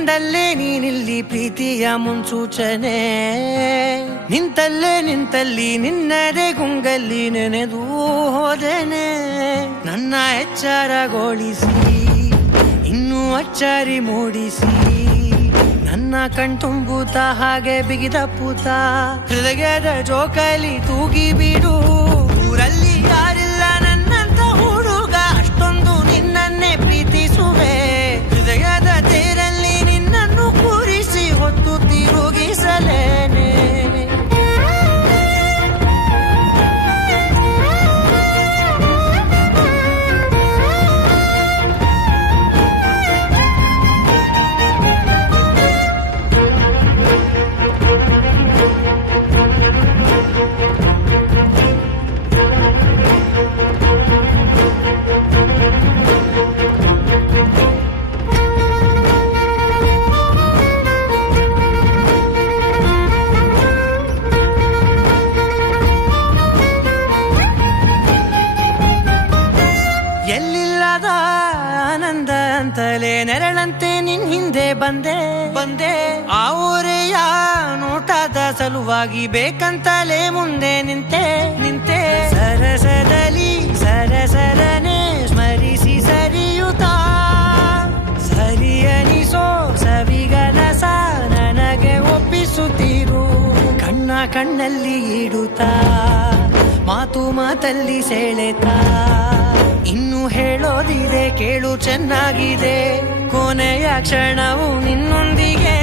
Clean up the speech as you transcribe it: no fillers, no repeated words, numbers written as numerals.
ಕಂಡಲ್ಲೇ ನೀನಿಲ್ಲಿ ಪ್ರೀತಿಯ ಮುನ್ಸೂಚನೆ, ನಿಂತಲ್ಲಿ ನಿನ್ನದೇ ಗುಂಗಲ್ಲಿ ನೆನೆದು ಹೋದೆನೆ. ನನ್ನ ಎಚ್ಚರಗೊಳಿಸಿ ಇನ್ನೂ ಅಚ್ಚರಿ ಮೂಡಿಸಿ, ನನ್ನ ಕಣ್ತುಂಬುತ್ತ ಹಾಗೆ ಬಿಗಿದಪ್ಪುತ್ತ ಹೃದಯದ ಜೋಕಾಲಿ ತೂಗಿ ಬಿಡು. ಊರಲ್ಲಿ ಯಾರಿಲ್ಲ ನನ್ನಂತ ಹುಡುಗ, ಅಷ್ಟೊಂದು ನಿನ್ನನ್ನೇ ಪ್ರೀತಿಸುವೆ. ಹೃದಯದ ತೇರಲ್ಲಿ ನಿನ್ನನ್ನು ಕೂರಿಸಿ ಹೊತ್ತು ತಿರುಗಿಸಲೇನೆ. ಎಲ್ಲಿಲ್ಲದ ಆನಂದ ಅಂತಲೇ ನೆರಳಂತೆ ನಿನ್ ಹಿಂದೆ ಬಂದೆ. ಆ ಊರೆಯ ನೋಟದ ಸಲುವಾಗಿ ಬೇಕಂತಲೇ ಮುಂದೆ ನಿಂತೆ. ಸರಸದಲ್ಲಿ ಸರಸರನೆ ಸ್ಮರಿಸಿ ಸರಿಯುತ್ತಾ, ಸರಿಯನಿಸೋ ಸವಿಗನಸ ನನಗೆ ಒಪ್ಪಿಸುತ್ತೀರು. ಕಣ್ಣಲ್ಲಿ ಇಡುತ್ತಾ, ಮಾತಲ್ಲಿ ಸೆಳೆತಾ, ಇನ್ನು ಹೇಳೋದಿದೆ ಕೇಳು ಚೆನ್ನಾಗಿದೆ. ಕೊನೆಯ ಕ್ಷಣವು ನಿನ್ನೊಂದಿಗೆ